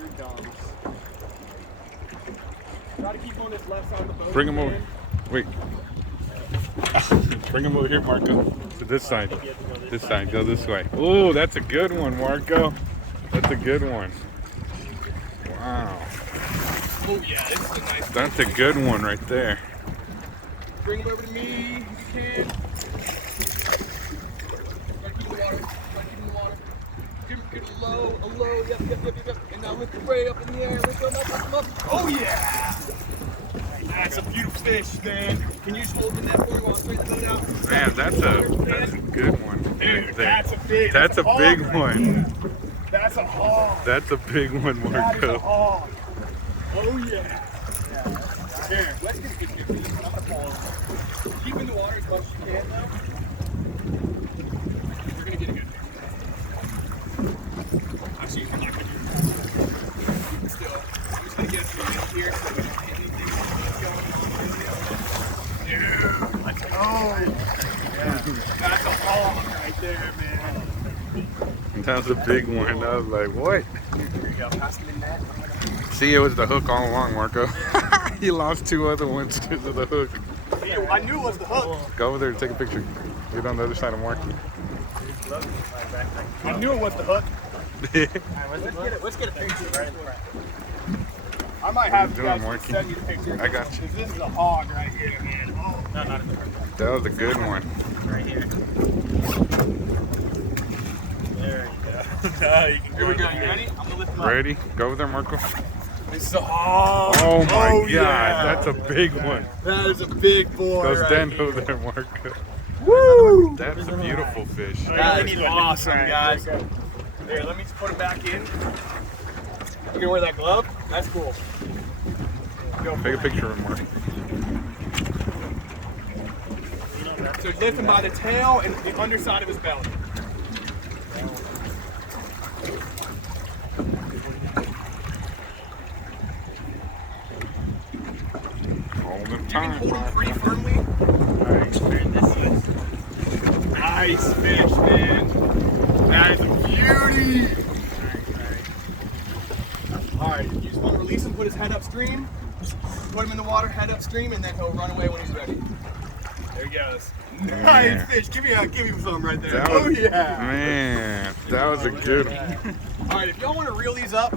You're dumb. Try to keep on this left side of the boat. Bring him over. Wait. Bring him over here, Marco. To this side. This side. Go this way. Oh, that's a good one, Marco. That's a good one. Wow. Oh yeah, this is a nice one. That's a good one right there. Bring him over to me if you can. Try to keep in the water. Try to keep in the water. Get him low, a low. Yep. And now lift him way up in the air. Lift him up. Oh yeah! That's a beautiful fish, man. Can you just hold the net for me while I straight the boat out? Man, that's a good one. Dude, Right there. that's a big. That's a big hog, one. man. That's a hog. That's a big one, That is a Marco. hog. Oh yeah. Here, let's get a good picture. I'm gonna fall over. Keep in the water as much as you can though. We're gonna get a good picture. Actually, I'm not gonna do it. Still, I'm just gonna get a few here so we don't hit anything that's going on. Dude, let's go. Yeah. That's a hog right there, man. That was a big one. I was like, what? There you go. Pass me the net. See, it was the hook all along, Marco. He lost 2 other ones because of the hook. Yeah, I knew it was the hook. Go over there and take a picture. Get on the other side of Marky. I knew it was the hook. Let's get a picture right in front. I might have What to are you doing, guys Marky? send you the picture. I got you. 'Cause this is a hog right here, man. Oh. No, not in the front. That was a good one. Right here. There you go. Now you can Here we go. You ready? I'm gonna lift him up. Ready? Go over there, Marco. This is a hog. Oh my God, yeah. that's a big one. That is a big boy. Go right stand here. over there, Marco. Woo! That's a beautiful fish. That is awesome, guys. Here, let me just put him back in. You gonna wear that glove? That's cool. Go for Take a it. picture of him, Marco. So lift him by the tail and the underside of his belly. Hold him You can tight. hold him pretty firmly. Alright, man, this is Nice fish, man. That is a beauty. Alright, you just want to release him, put his head upstream, put him in the water, head upstream, and then he'll run away when he's ready. There he goes. Yeah. Nice fish. Give me some right there. That Oh was- yeah. Man, that was a good one. Alright, if y'all want to reel these up,